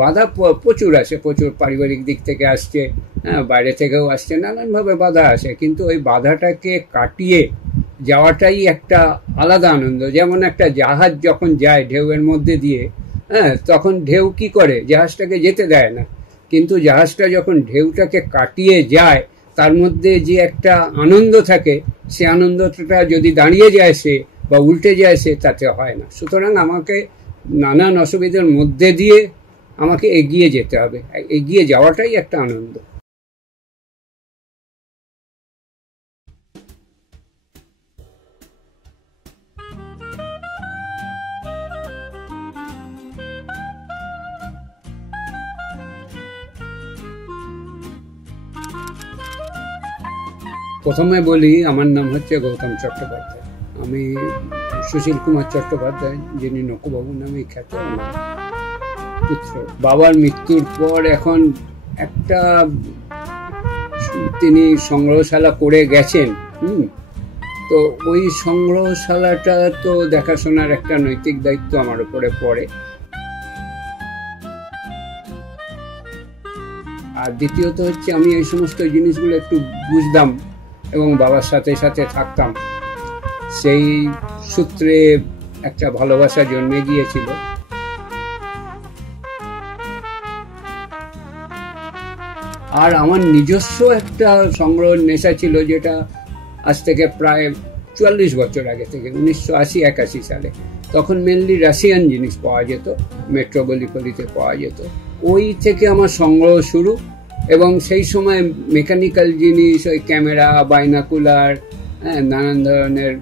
বাধা প্রচুর আসে, প্রচুর পারিবারিক দিক থেকে আসছে, হ্যাঁ, বাইরে থেকেও আসছে, নানানভাবে বাধা আসে, কিন্তু ওই বাধাটাকে কাটিয়ে যাওয়াটাই একটা আলাদা আনন্দ। যেমন একটা জাহাজ যখন যায় ঢেউয়ের মধ্যে দিয়ে, হ্যাঁ, তখন ঢেউ কি করে, জাহাজটাকে যেতে দেয় না, কিন্তু জাহাজটা যখন ঢেউটাকে কাটিয়ে যায় তার মধ্যে যে একটা আনন্দ থাকে, সে আনন্দটা যদি দাঁড়িয়ে যায় সে বা উল্টে যায় সে, তাতে হয় না। সুতরাং আমাকে নানান অসুবিধার মধ্যে দিয়ে আমাকে এগিয়ে যেতে হবে, এগিয়ে যাওয়াটাই একটা আনন্দ। প্রথমে বলি, আমার নাম হচ্ছে গৌতম চট্টোপাধ্যায়। আমি সুশীল কুমার চট্টোপাধ্যায়, যিনি নকুবাবু নামে খ্যাত, পুত্র। বাবার মৃত্যুর পর এখন একটা তিনি সংগ্রহশালা করে গেছেন, তো ওই সংগ্রহশালাটা তো দেখাশোনার একটা নৈতিক দায়িত্ব আমার উপরে পড়ে। আর দ্বিতীয়ত হচ্ছে আমি এই সমস্ত জিনিসগুলো একটু বুঝতাম এবং বাবার সাথে সাথে থাকতাম, সেই সূত্রে একটা ভালোবাসা জন্মে গিয়েছিল। আর আমার নিজস্ব একটা সংগ্রহ নেশা ছিল, যেটা আজ থেকে প্রায় 44 বছর আগে থেকে, 1980-81 সালে। তখন মেনলি রাশিয়ান জিনিস পাওয়া যেত, মেট্রোপলিতে পাওয়া যেত। ওই থেকে আমার সংগ্রহ শুরু, এবং সেই সময় মেকানিক্যাল জিনিস, ওই ক্যামেরা, বাইনাকুলার, হ্যাঁ, নানান ধরনের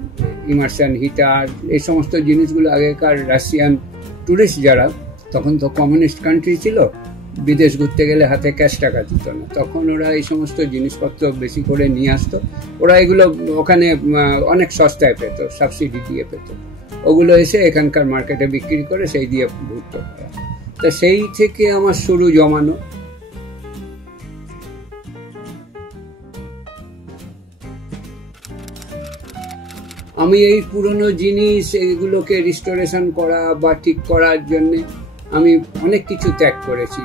ইমার্শন হিটার, এই সমস্ত জিনিসগুলো আগেকার রাশিয়ান ট্যুরিস্ট যারা, তখন তো কমিউনিস্ট কান্ট্রি ছিল, বিদেশ ঘুরতে গেলে হাতে ক্যাশ টাকা দিত না, তখন ওরা এই সমস্ত জিনিসপত্র বেশি করে নিয়ে আসতো। ওরা এগুলো ওখানে অনেক সস্তায় পেত, সাবসিডি দিয়ে পেত, ওগুলো এসে এখানকার মার্কেটে বিক্রি করে সেই দিয়ে ঘুরত। তা সেই থেকে আমার শুরু জমানো। আমি এই পুরনো জিনিস এগুলোকে রিস্টোরেশন করা বা ঠিক করার জন্যে আমি অনেক কিছু ত্যাগ করেছি,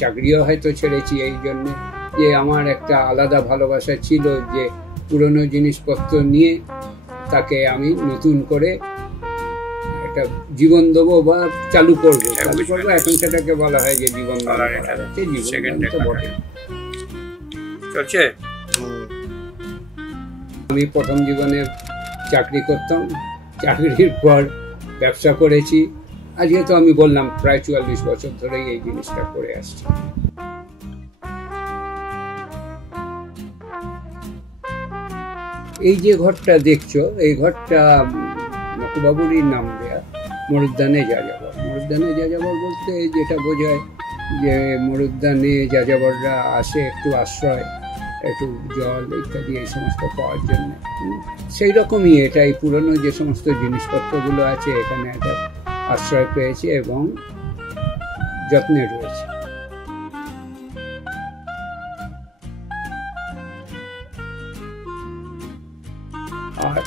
চাকরিও হয়তো ছেড়েছি এই জন্যে যে আমার একটা আলাদা ভালোবাসা ছিল যে পুরনো জিনিসপত্র নিয়ে তাকে আমি নতুন করে একটা জীবন দেবো বা চালু করবো। এখন সেটাকে বলা হয় যে জীবন চলছে। আমি প্রথম জীবনে চাকরি করতাম, চাকরির পর ব্যবসা করেছি। আজকে তো আমি বললাম প্রায় 44 বছর ধরেই এই জিনিসটা করে আসছি। এই যে ঘরটা দেখছো, এই ঘরটা নকুবাবুরই নাম দেয়া, মরুদ্যানে যাযাবর। মরুদ্যানে যাযাবর বলতে যেটা বোঝায় যে মরুদ্যানে যাযাবররা আসে একটু আশ্রয়, একটু জল ইত্যাদি এই সমস্ত পাওয়ার জন্য। সেই রকমই এটা, এই পুরনো যে সমস্ত জিনিসপত্রগুলো আছে এখানে একটা আশ্রয় পেয়েছে এবং যত্নে রয়েছে। আর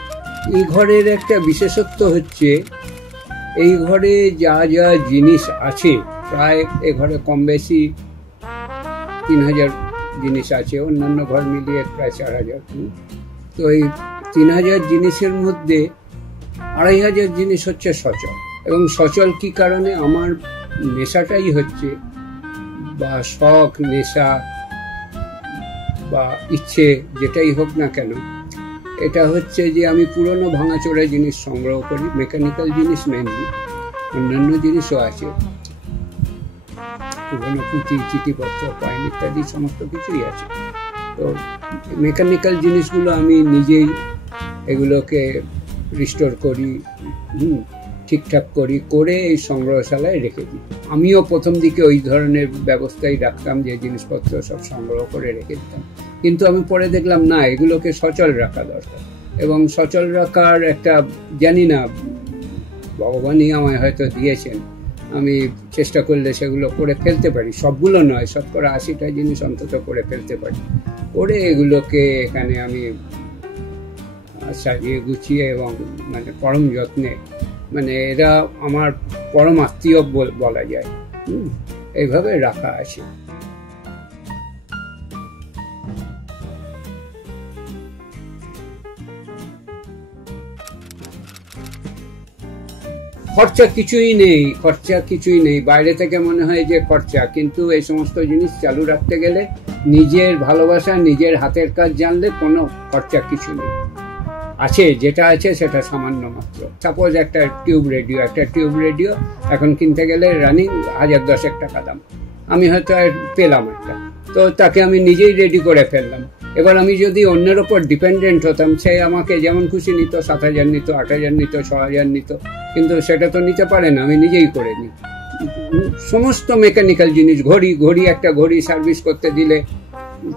এই ঘরের একটা বিশেষত্ব হচ্ছে, এই ঘরে যা যা জিনিস আছে, প্রায় এ ঘরে কম বেশি 3000 জিনিস আছে, অন্যান্য ঘর মিলিয়ে প্রায় 4000। তো এই 3000 জিনিসের মধ্যে 2500 জিনিস হচ্ছে সচল। এবং সচল কি কারণে, আমার নেশাটাই হচ্ছে, বা শখ, নেশা বা ইচ্ছে যেটাই হোক না কেন, এটা হচ্ছে যে আমি পুরনো ভাঙাচোরা জিনিস সংগ্রহ করি, মেকানিক্যাল জিনিস মেনলি, অন্যান্য জিনিসও আছে, পুরনো পুঁথি, চিঠিপত্র, কয়েন ইত্যাদি সমস্ত কিছুই আছে। তো মেকানিক্যাল জিনিসগুলো আমি নিজেই এগুলোকে রিস্টোর করি, ঠিকঠাক করি, করে এই সংগ্রহশালায় রেখে দিই। আমিও প্রথম দিকে ওই ধরনের ব্যবস্থাই রাখতাম, যে জিনিসপত্র সব সংগ্রহ করে রেখে দিতাম, কিন্তু আমি পরে দেখলাম না, এগুলোকে সচল রাখা দরকার। এবং সচল রাখার একটা, জানি না, ভগবানই আমায় হয়তো দিয়েছেন, আমি চেষ্টা করলে সেগুলো করে ফেলতে পারি, সবগুলো নয়, শতকরা 80টা জিনিস অন্তত করে ফেলতে পারি। করে এগুলোকে এখানে আমি সাজিয়ে গুছিয়ে এবং মানে পরম যত্নে, মানে এরা আমার পরম আত্মীয় বলা যায়। এইভাবে রাখা আছে। খরচা কিছুই নেই, বাইরে থেকে মনে হয় যে খরচা, কিন্তু এই সমস্ত জিনিস চালু রাখতে গেলে নিজের ভালোবাসা, নিজের হাতের কাজ জানলে কোনো খরচা কিছু নেই। আছে, যেটা আছে সেটা সামান্য মাত্র। সাপোজ একটা টিউব রেডিও এখন কিনতে গেলে রানিং 1010 টাকা দাম। আমি হয়তো পেলাম একটা, তো তাকে আমি নিজেই রেডি করে ফেললাম। এবার আমি যদি অন্যের ওপর ডিপেন্ডেন্ট হতাম, সে আমাকে যেমন খুশি নিত, 7,000 নিত, 8,000 নিত, 6,000 নিত, কিন্তু সেটা তো নিতে পারে না, আমি নিজেই করে নিই। সমস্ত মেকানিক্যাল জিনিস, একটা ঘড়ি সার্ভিস করতে দিলে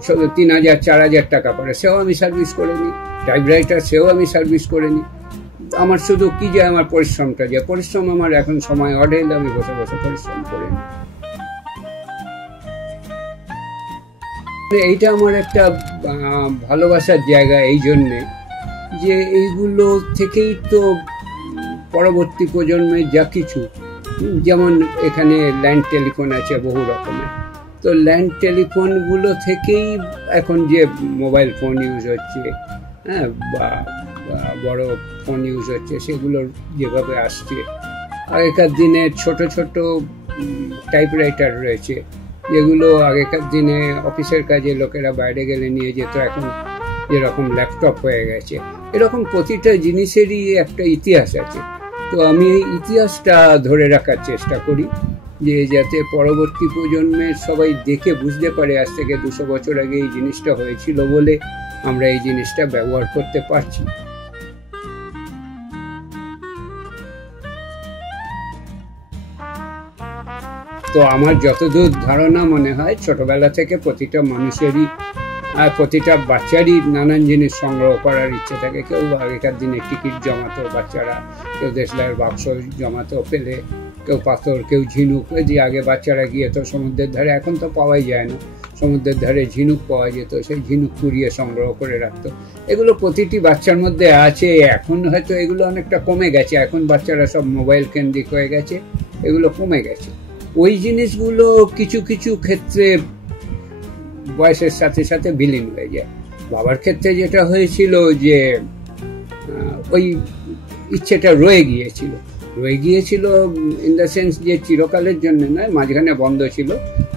3,000 4,000 টাকা পড়ে, সেও আমি সার্ভিস করে নিই। টাইপরাইটার, সেও আমি সার্ভিস করে নিই। আমার শুধু কি যে আমার পরিশ্রমটা, যে পরিশ্রম আমার এখন সময় অঢেল, আমি বসে বসে পরিশ্রম করে নিই। এইটা আমার একটা ভালোবাসার জায়গা, এই জন্যে যে এইগুলো থেকেই তো পরবর্তী প্রজন্মের যা কিছু, যেমন এখানে ল্যান্ড টেলিফোন আছে বহু রকমের, তো ল্যান্ড টেলিফোনগুলো থেকেই এখন যে মোবাইল ফোন ইউজ হচ্ছে, হ্যাঁ, বা বড় ফোন ইউজ হচ্ছে, সেগুলো যেভাবে আসছে। আগেকার দিনে ছোট ছোট টাইপরাইটার রয়েছে, যেগুলো আগেকার দিনে অফিসের কাজে লোকেরা বাইরে গেলে নিয়ে যেত, এখন যেরকম ল্যাপটপ হয়ে গেছে। এরকম প্রতিটা জিনিসেরই একটা ইতিহাস আছে। তো আমি এই ইতিহাসটা ধরে রাখার চেষ্টা করি, যে যাতে পরবর্তী প্রজন্মের সবাই দেখে বুঝতে পারে আজ থেকে 200 বছর আগে এই জিনিসটা হয়েছিল বলে আমরা এই জিনিসটা ব্যবহার করতে পারছি। তো আমার যতদূর ধারণা মনে হয়, ছোটবেলা থেকে প্রতিটা মানুষেরই আর প্রতিটা বাচ্চারই নানান জিনিস সংগ্রহ করার ইচ্ছে থাকে। কেউ আগেকার দিনে টিকিট জমাতো বাচ্চারা, কেউ দেশলাইয়ের বাক্স জমাতো পেলে, কেউ পাথর, কেউ ঝিনুক। যে আগে বাচ্চারা গিয়ে তো সমুদ্রের ধারে, এখন তো পাওয়াই যায় না, সমুদ্রের ধারে ঝিনুক পাওয়া যেত, সেই ঝিনুক কুড়িয়ে সংগ্রহ করে রাখতো। এগুলো প্রতিটি বাচ্চার মধ্যে আছে। এখন হয়তো এগুলো অনেকটা কমে গেছে, এখন বাচ্চারা সব মোবাইল কেন্দ্রিক হয়ে গেছে, এগুলো কমে গেছে। ওই জিনিসগুলো কিছু কিছু ক্ষেত্রে বয়সের সাথে সাথে বিলীন হয়ে যায়। বাবার ক্ষেত্রে যেটা হয়েছিল যে ওই ইচ্ছেটা রয়ে গিয়েছিল ইন দ্য সেন্স যে চিরকালের জন্য নয়, মাঝখানে বন্ধ ছিল।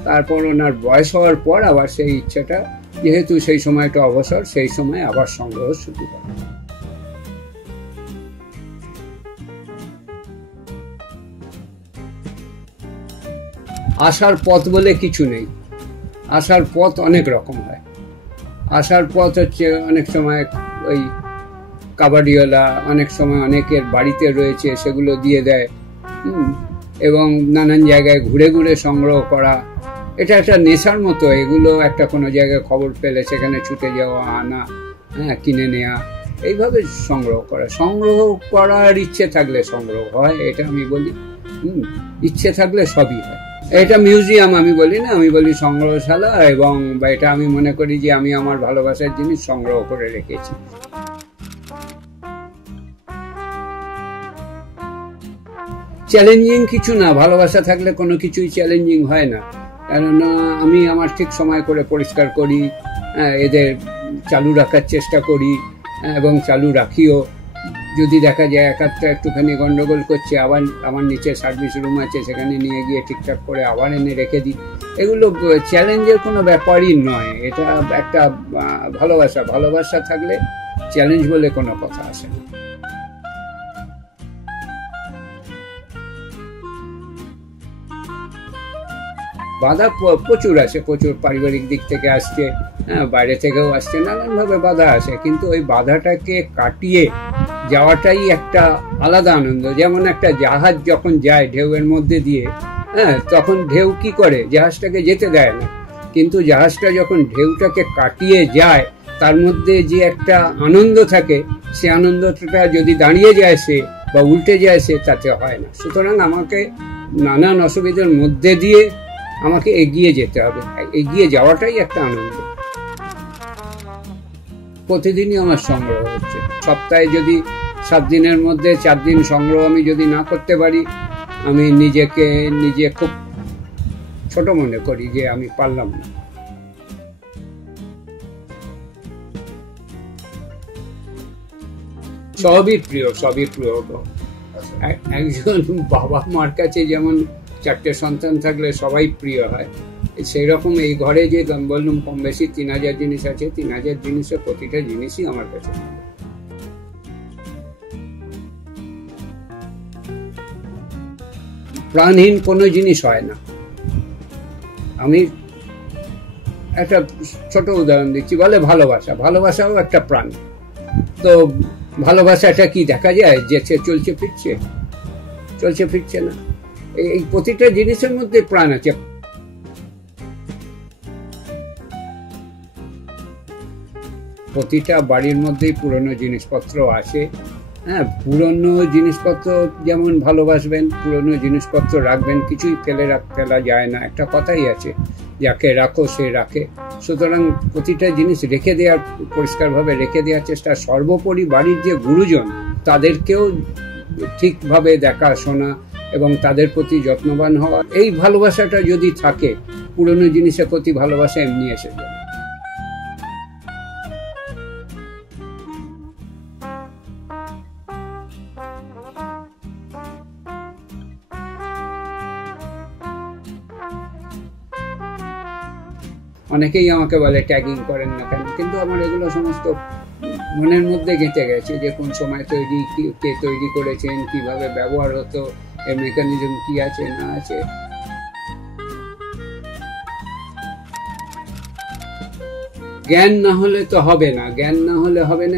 তারপর ওনার বয়স হওয়ার পর আবার সেই ইচ্ছেটা, যেহেতু সেই সময়টা অবসর, সেই সময় আবার সংগ্রহ শুরু করে। আসার পথ বলে কিছু নেই, আসার পথ অনেক রকম হয়। আসার পথ হচ্ছে অনেক সময় ওই কাবাডিওয়ালা, অনেক সময় অনেকের বাড়িতে রয়েছে, সেগুলো দিয়ে দেয়, এবং নানান জায়গায় ঘুরে ঘুরে সংগ্রহ করা। এটা একটা নেশার মতো। এগুলো একটা কোনো জায়গায় খবর পেলে সেখানে ছুটে যাওয়া, আনা, হ্যাঁ, কিনে নেওয়া, এইভাবে সংগ্রহ করার ইচ্ছে থাকলে সংগ্রহ হয়, এটা আমি বলি। ইচ্ছে থাকলে সবই হয়। এটা মিউজিয়াম আমি বলি না, আমি বলি সংগ্রহশালা। এবং এটা আমি মনে করি যে আমি আমার ভালোবাসার জিনিস সংগ্রহ করে রেখেছি। চ্যালেঞ্জিং কিছু না, ভালোবাসা থাকলে কোনো কিছুই চ্যালেঞ্জিং হয় না। কেননা আমি আমার ঠিক সময় করে পরিষ্কার করি, এদের চালু রাখার চেষ্টা করি, এবং চালু রাখিও। যদি দেখা যায় একাধটা একটুখানি গন্ডগোল করছে, আবার আমার নিচে সার্ভিস রুম আছে, সেখানে নিয়ে গিয়ে ঠিকঠাক করে আবার এনে রেখে দিই। এগুলো চ্যালেঞ্জের কোনো ব্যাপারই নয়, এটা একটা ভালোবাসা থাকলে চ্যালেঞ্জ বলে কোনো কথা আসে না। বাধা প্রচুর আছে, প্রচুর পারিবারিক দিক থেকে আসছে, বাইরে থেকেও আসছে, নানানভাবে বাধা আসে। কিন্তু ওই বাধাটাকে কাটিয়ে যাওয়াটাই একটা আলাদা আনন্দ। যেমন একটা জাহাজ যখন যায় ঢেউয়ের মধ্যে দিয়ে, তখন ঢেউ কি করে, জাহাজটাকে যেতে দেয় না। কিন্তু জাহাজটা যখন ঢেউটাকে কাটিয়ে যায়, তার মধ্যে যে একটা আনন্দ থাকে, সে আনন্দটা যদি দাঁড়িয়ে যায় সে, বা উল্টে যায় সে, তাতে হয় না। সুতরাং আমাকে নানান অসুবিধার মধ্যে দিয়ে আমাকে এগিয়ে যেতে হবে। এগিয়ে যাওয়াটাই একটা আনন্দ। প্রতিদিনই আমার সংগ্রহ হচ্ছে। সপ্তাহে যদি 7 দিনের মধ্যে 4 দিন সংগ্রহ আমি যদি না করতে পারি, আমি নিজে খুব ছোট মনে করি যে আমি পারলাম না। সবই প্রিয়। একজন বাবা মার কাছে যেমন 4টে সন্তান থাকলে সবাই প্রিয় হয়, সেই রকম এই ঘরে যে বললাম কম বেশি 3000 জিনিস আছে, 3000 জিনিসের প্রতিটা জিনিসই আমার কাছে। প্রাণহীন কোনো জিনিস হয় না। আমি একটা ছোট উদাহরণ দিচ্ছি, বলে ভালোবাসাও একটা প্রাণ। তো ভালোবাসাটা কি দেখা যায় যে চলছে ফিরছে না? এই প্রতিটা জিনিসের মধ্যে প্রাণ আছে। প্রতিটা বাড়ির মধ্যেই পুরনো জিনিসপত্র আছে। হ্যাঁ, পুরনো জিনিসপত্র যেমন ভালোবাসবেন, পুরনো জিনিসপত্র রাখবেন, কিছুই ফেলা যায় না, একটা কথাই আছে, যাকে রাখো সে রাখে। সুতরাং প্রতিটা জিনিস রেখে দেওয়ার, পরিষ্কারভাবে রেখে দেওয়ার চেষ্টা। সর্বোপরি বাড়ির যে গুরুজন, তাদেরকেও ঠিকভাবে দেখাশোনা এবং তাদের প্রতি যত্নবান হওয়া। এই ভালোবাসাটা যদি থাকে, পুরনো জিনিসের প্রতি ভালোবাসা এমনি এসে যাবে। অনেকেই আমাকে বলে ট্যাগিং করেন না কেন, কিন্তু আমার এগুলো সমস্ত মনের মধ্যে গেঁথে গেছে, যে কোন সময় তৈরি, কে তৈরি করেছেন, কিভাবে ব্যবহার হতো, এর মেকানিজম কি আছে না আছে। জ্ঞান না হলে তো হবে না,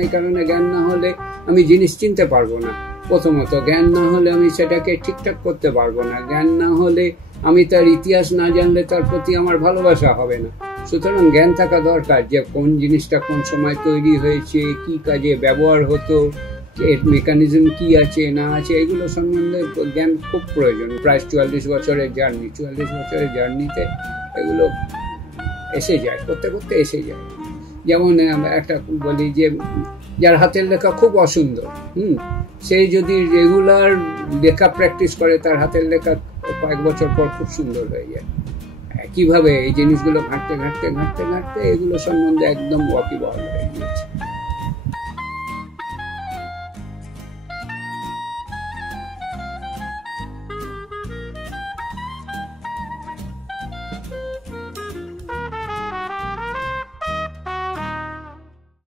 এই কারণে জ্ঞান না হলে আমি জিনিস চিনতে পারবো না। প্রথমত জ্ঞান না হলে আমি সেটাকে ঠিকঠাক করতে পারবো না। জ্ঞান না হলে আমি তার ইতিহাস না জানলে তার প্রতি আমার ভালোবাসা হবে না। সুতরাং জ্ঞান থাকা দরকার, যে কোন জিনিসটা কোন সময় তৈরি হয়েছে, কি কাজে ব্যবহার হতো, এর মেকানিজম কি আছে না আছে, এগুলো সম্বন্ধে জ্ঞান খুব প্রয়োজন। প্রায় 44 বছরের জার্নিতে এগুলো এসে যায়, করতে এসে যায়। যেমন একটা বলি, যে যার হাতের লেখা খুব অসুন্দর, সে যদি রেগুলার লেখা প্র্যাকটিস করে, তার হাতের লেখা কয়েক বছর পর খুব সুন্দর হয়ে যায়। একইভাবে এই জিনিসগুলো ঘাঁটতে এগুলো সম্বন্ধে একদম ওয়াকিবহাল হয়ে যায়।